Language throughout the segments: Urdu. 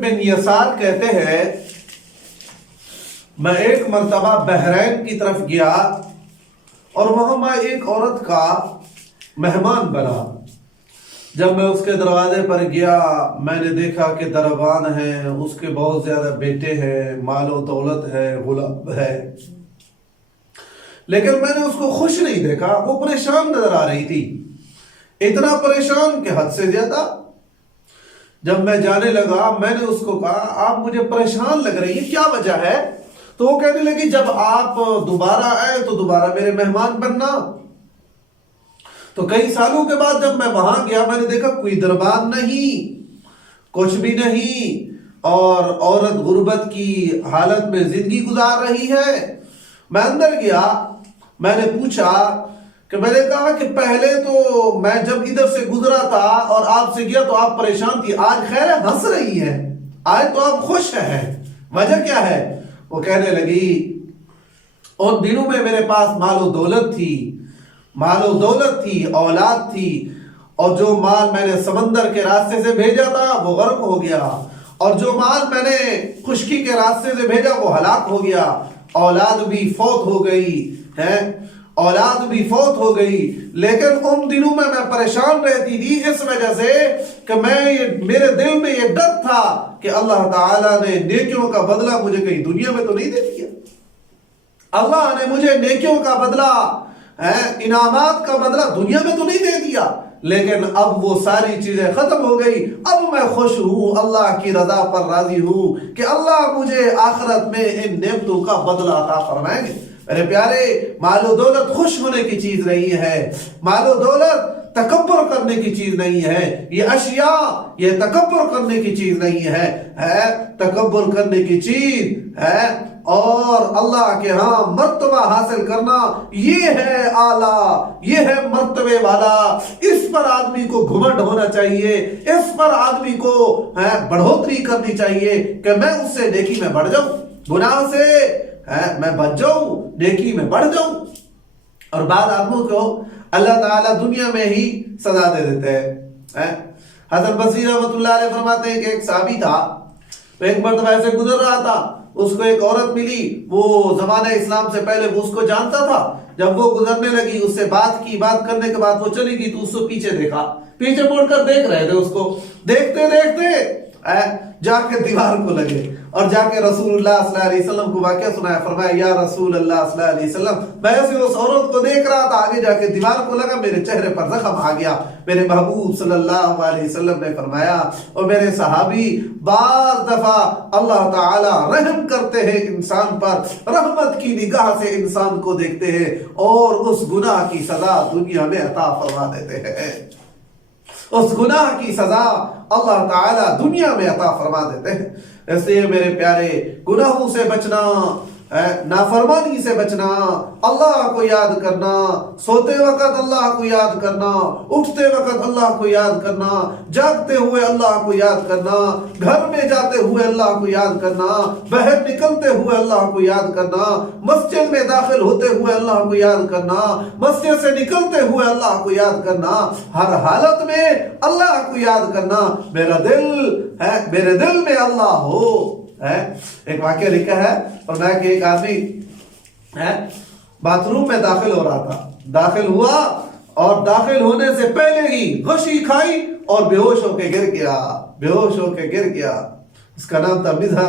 بن یسار کہتے ہیں میں ایک مرتبہ بحرین کی طرف گیا اور وہاں میں ایک عورت کا مہمان بنا۔ جب میں اس کے دروازے پر گیا میں نے دیکھا کہ دربان ہے، اس کے بہت زیادہ بیٹے ہیں، مال و دولت ہے، غلام ہے، لیکن میں نے اس کو خوش نہیں دیکھا۔ وہ پریشان نظر آ رہی تھی، اتنا پریشان کہ حد سے زیادہ۔ جب میں جانے لگا میں نے اس کو کہا آپ مجھے پریشان لگ رہی ہیں، کیا وجہ ہے؟ تو وہ کہنے لگی جب آپ دوبارہ آئے تو دوبارہ میرے مہمان بننا۔ تو کئی سالوں کے بعد جب میں وہاں گیا میں نے دیکھا کوئی دربان نہیں، کچھ بھی نہیں، اور عورت غربت کی حالت میں زندگی گزار رہی ہے۔ میں اندر گیا، میں نے پوچھا کہ میں نے کہا کہ پہلے تو میں جب ادھر سے گزرا تھا اور آپ سے گیا تو آپ پریشان تھی، آج خیر ہے ہنس رہی ہے، آج تو آپ خوش ہیں، وجہ کیا ہے؟ وہ کہنے لگی ان دنوں میں میرے پاس مال و دولت تھی، اولاد تھی، اور جو مال میں نے سمندر کے راستے سے بھیجا تھا وہ غرق ہو گیا، اور جو مال میں نے خشکی کے راستے سے بھیجا وہ ہلاک ہو گیا، اولاد بھی فوت ہو گئی، لیکن ان دنوں میں پریشان رہتی تھی اس وجہ سے کہ میرے دل میں یہ ڈر تھا کہ اللہ تعالیٰ نے نیکیوں کا بدلہ مجھے کہیں دنیا میں تو نہیں دے دیا، اللہ نے مجھے نیکیوں کا بدلہ، انعامات کا بدلہ دنیا میں تو نہیں دے دیا، لیکن اب وہ ساری چیزیں ختم ہو گئی، اب میں خوش ہوں، اللہ کی رضا پر راضی ہوں کہ اللہ مجھے آخرت میں ان نعمتوں کا بدلہ عطا فرمائیں گے۔ میرے پیارے، مال و دولت خوش ہونے کی چیز نہیں ہے، مال و دولت تکبر کرنے کی چیز نہیں ہے، یہ اشیاء یہ تکبر کرنے کی چیز نہیں ہے، تکبر کرنے کی چیز ہے اور اللہ کے ہاں مرتبہ حاصل کرنا، یہ ہے اعلیٰ، یہ ہے مرتبے والا، اس پر آدمی کو گھمنڈ ہونا چاہیے، اس پر آدمی کو بڑھوتری کرنی چاہیے کہ میں اس سے نیکی میں بڑھ جاؤں، گناہ سے میں بچ جاؤں، نیکی میں بڑھ جاؤں۔ اور بعض آدموں کو اللہ تعالیٰ دنیا میں ہی سزا دے دیتے ہیں۔ حسن بصری رحمۃ اللہ علیہ فرماتے ہیں کہ ایک صحابی تھا، ایک مرتبہ ایسے گزر رہا تھا، اس کو ایک عورت ملی، وہ زمانہ اسلام سے پہلے وہ اس کو جانتا تھا، جب وہ گزرنے لگی اس سے بات کرنے کے بعد وہ چلی گئی تو اس کو پیچھے دیکھا، پیچھے مڑ کر دیکھ رہے تھے، اس کو دیکھتے جا کے دیوار کو لگے اور جا کے رسول اللہ صلی اللہ علیہ وسلم کو واقعہ سنایا، فرمایا یا رسول اللہ صلی اللہ علیہ وسلم میں ایسے اس عورت کو دیکھ رہا تھا، آگے جا کے دیوار کو لگا، میرے چہرے پر زخم آ گیا۔ میرے محبوب صلی اللہ علیہ وسلم نے فرمایا اور میرے صحابی بعض دفعہ اللہ تعالی رحم کرتے ہیں انسان پر، رحمت کی نگاہ سے انسان کو دیکھتے ہیں اور اس گناہ کی سزا دنیا میں عطا فرما دیتے ہیں، اس گناہ کی سزا اللہ تعالیٰ دنیا میں عطا فرما دیتے ہیں۔ اس لیے میرے پیارے، گناہوں سے بچنا، نافرمانی سے بچنا، اللہ کو یاد کرنا، سوتے وقت اللہ کو یاد کرنا، اٹھتے وقت اللہ کو یاد کرنا، جاگتے ہوئے اللہ کو یاد کرنا، گھر میں جاتے ہوئے اللہ کو یاد کرنا، باہر نکلتے ہوئے اللہ کو یاد کرنا، مسجد میں داخل ہوتے ہوئے اللہ کو یاد کرنا، مسجد سے نکلتے ہوئے اللہ کو یاد کرنا، ہر حالت میں اللہ کو یاد کرنا۔ میرے دل میں اللہ ہو۔ ایک واقعہ لکھا ہے، فرمایا کہ ایک آدمی باتھ روم میں داخل ہو رہا تھا، داخل ہوا اور داخل ہونے سے پہلے ہی غشی کھائی اور بے ہوش ہو کے گر گیا۔ اس کا نام تھا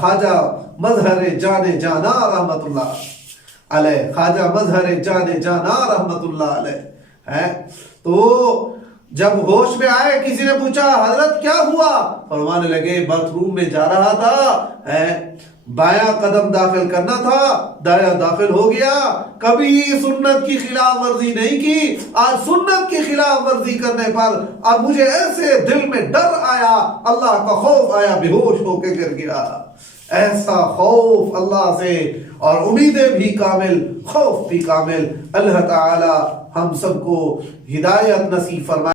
خواجہ مظہر جان جانا رحمت اللہ علیہ، خواجہ مظہر جان جانا رحمت اللہ علیہ۔ تو جب ہوش میں آئے کسی نے پوچھا حضرت کیا ہوا؟ فرمانے لگے باتھ روم میں جا رہا تھا، بایاں قدم داخل کرنا تھا، دایاں داخل ہو گیا، کبھی سنت کی خلاف ورزی نہیں کی، آج سنت کی خلاف ورزی کرنے پر اب مجھے ایسے دل میں ڈر آیا، اللہ کا خوف آیا، بے ہوش ہو کے گر گیا۔ ایسا خوف اللہ سے، اور امیدیں بھی کامل، خوف بھی کامل۔ اللہ تعالی ہم سب کو ہدایت نصیب فرمائے۔